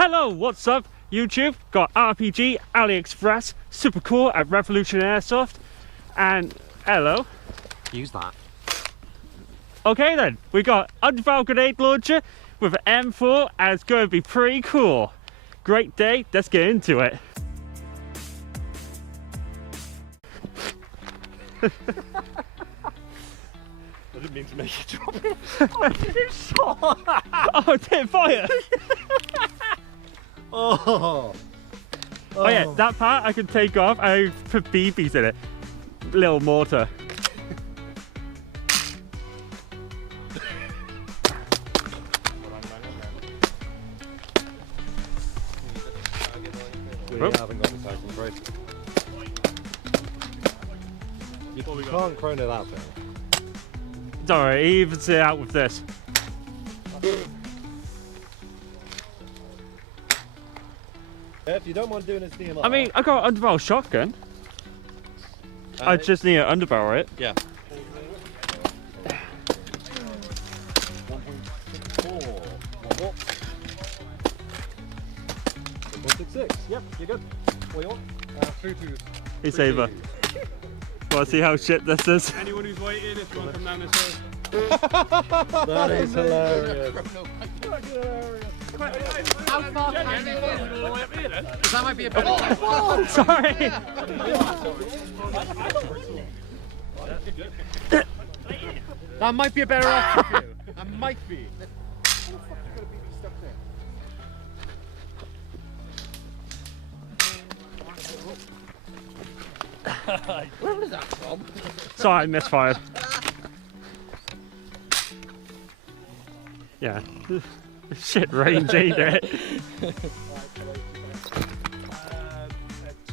Hello, what's up YouTube? Got RPG, AliExpress, super cool at Revolution Airsoft, and hello. Use that. Okay then, we got underbarrel grenade launcher with an M4 and it's going to be pretty cool. Great day, let's get into it. I didn't mean to make you drop it. Oh, you shot! Oh, it did fire! Oh yeah, that part I can take off. I put BBs in it. Little mortar. We haven't got the cycle right. You can't chrono that thing. Don't worry, he evens it out with this. If you don't mind doing this DMR. I mean, I got an underbarrel shotgun. I just need an underbarrel it. Yeah. 1.4. 1.66. Yep, you're good. What you want? 3-2. He's over. Want to see how shit this is? Anyone who's waiting, if you want to come down this way. That is hilarious. How far can you go? Because that might be a better Oh, sorry. That might be a better option for you. That might be. Where was that from? Sorry, I misfired. Yeah. Shit range, ain't it?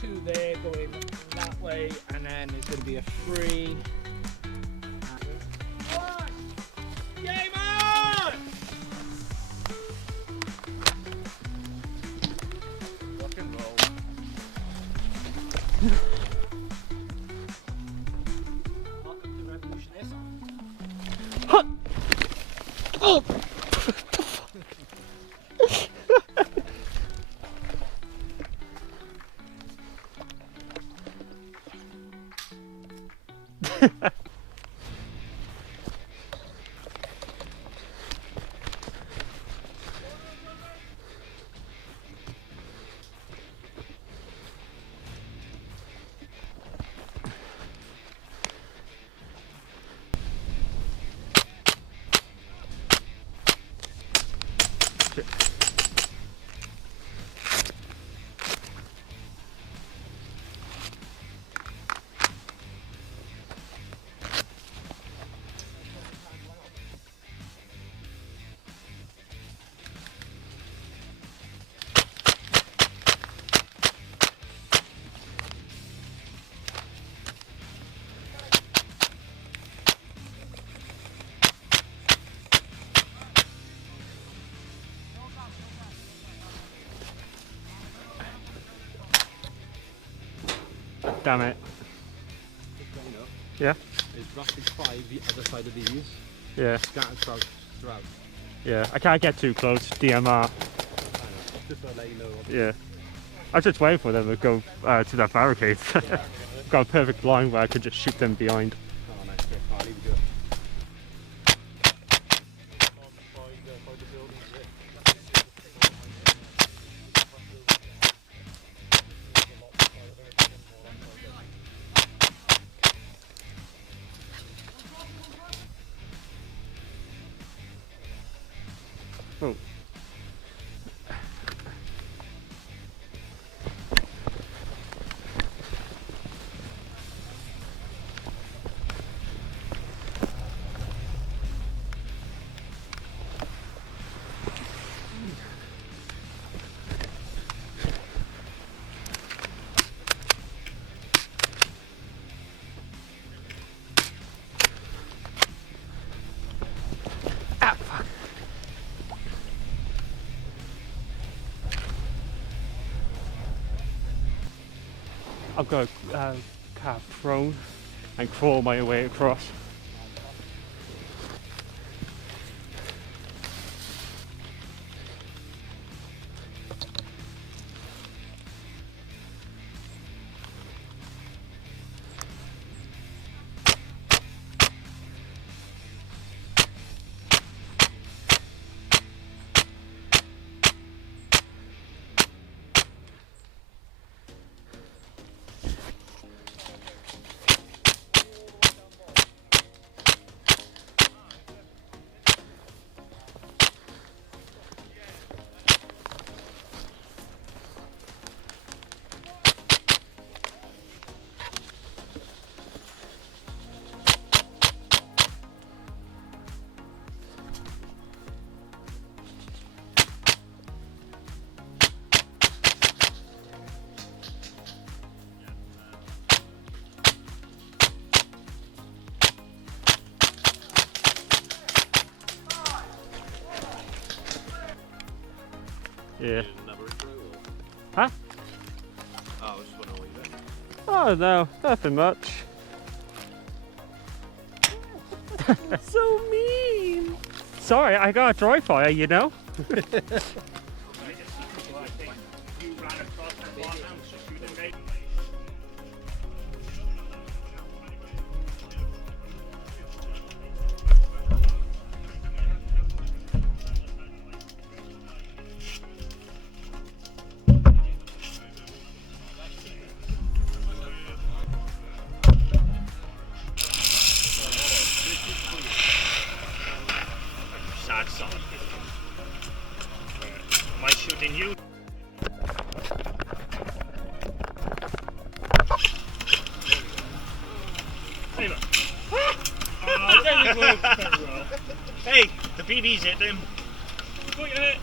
2 there going that way, and then there's going to be a 3. Game on! Rock and roll. Welcome to Revolution Airsoft. Oh! Damn it. Yeah? Is roughly 5 the other side of these. Yeah. Scattered throughout. Yeah. I can't get too close. DMR. I know. Just to let you know. Yeah. I was just waiting for them to go to that barricade. Got a perfect line where I could just shoot them behind. Oh, nice. I'll leave you to it. Oh. Ah, fuck. I've got to cat prone and crawl my way across. Yeah. Another intro, or? Huh? Oh, I was just wondering what you meant. Oh no, nothing much. So mean! Sorry, I got a dry fire, you know? Sad song. Am I shooting you? Hey, look. Oh, didn't work very well. Hey, the BB's hit him. Put your hit.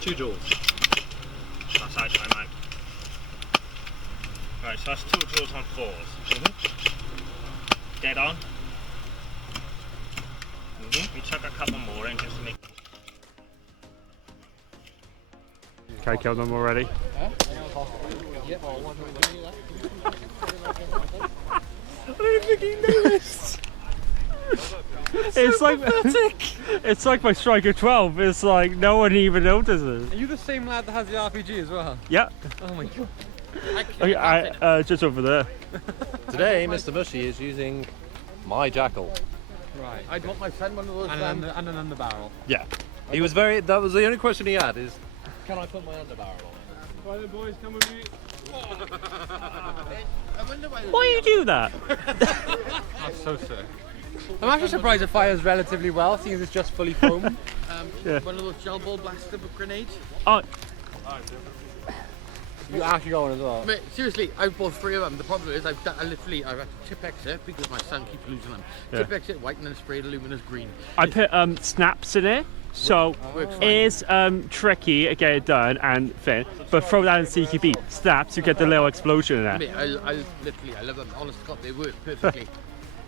2 jewels. That's out time out. Right, so that's 2 drills on 4s. Dead on. We chuck a couple more in just to make. Okay, killed them already. I don't think he noticed! It's like it's like my Striker 12. It's like no one even notices. Are you the same lad that has the RPG as well? Yeah. Oh my god. Okay, just over there. Today, Mr. Mushy is using my Jackal. Right. I'd want my friend one of those. And an underbarrel. Yeah. He was very. That was the only question he had. Is Can I put my underbarrel on? Right then, boys, come with me. Why do you do that? That's so sick. I'm actually surprised it fires relatively well, seeing as it's just fully foam. Yeah. One of those gel ball blaster grenades. Oh, You actually got one as well. Mate, seriously, I've bought 3 of them. The problem is I've had to tip exit because my son keeps losing them. Yeah. Tip exit white and then sprayed luminous green. I put snaps in it, so Works fine. it is tricky to get it done and fit. But throw that in CQB, snaps, you get the little explosion in there. Mate, I literally, I love them. Honest to God, they work perfectly.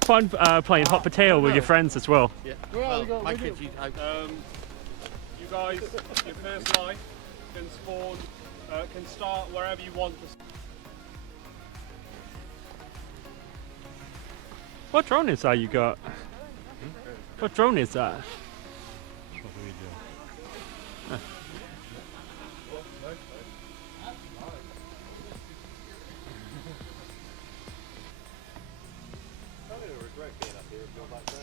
Fun playing hot potato with your friends as well. Yeah. Well, my kids use. You guys, your first life can spawn, can start wherever you want to. What drone is that you got? What drone is that?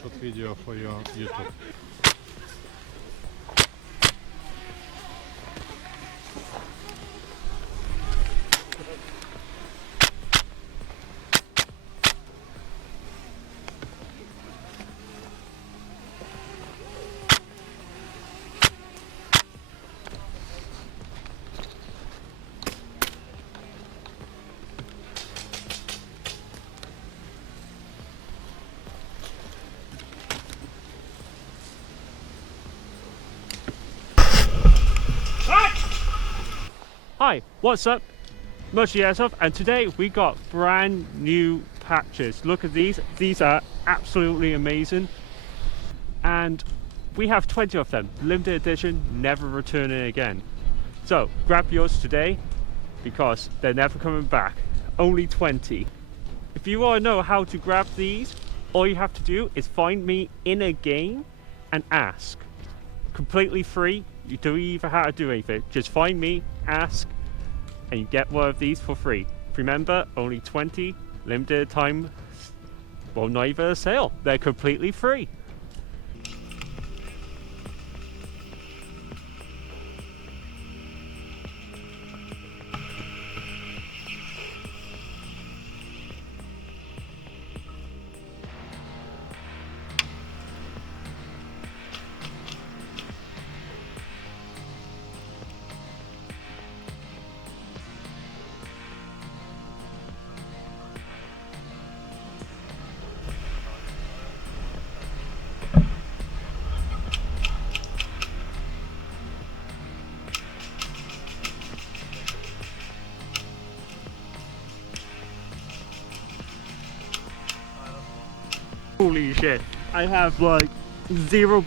Short video for your YouTube. Hi, what's up? Mushy Airsoft, and today we got brand new patches. Look at these. These are absolutely amazing. And we have 20 of them. Limited edition, never returning again. So grab yours today because they're never coming back. Only 20. If you want to know how to grab these, all you have to do is find me in a game and ask. Completely free. You don't even have to do anything. Just find me, ask, and you get one of these for free. Remember, only 20, limited time, well, not even a sale. They're completely free. Holy shit. I have like 0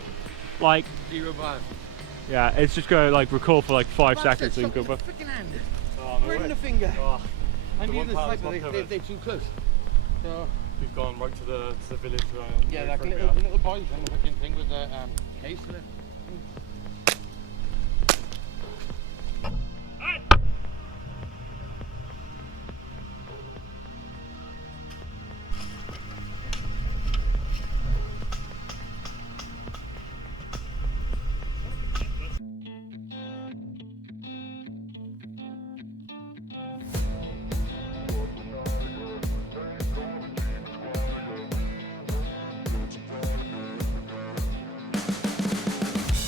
like, 0 bars. yeah, it's just gonna like record for like 5 Bastard, seconds and go stop back. with the freaking hand. Oh, no Right way. in the finger. Oh, I the knew one this part like was not they're covered. too close. So We've gone right to the village. yeah, right like from little here. little boys on the fucking thing with the case in it.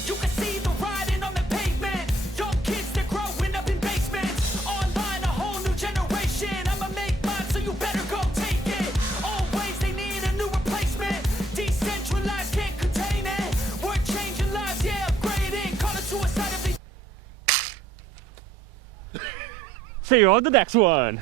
You can see the riding on the pavement. Young kids, they're growing up in basements. Online, a whole new generation. I'ma make mine, so you better go take it. Always, they need a new replacement. Decentralized, can't contain it. We're changing lives, yeah, upgrading. Call it suicide if they See you on the next one.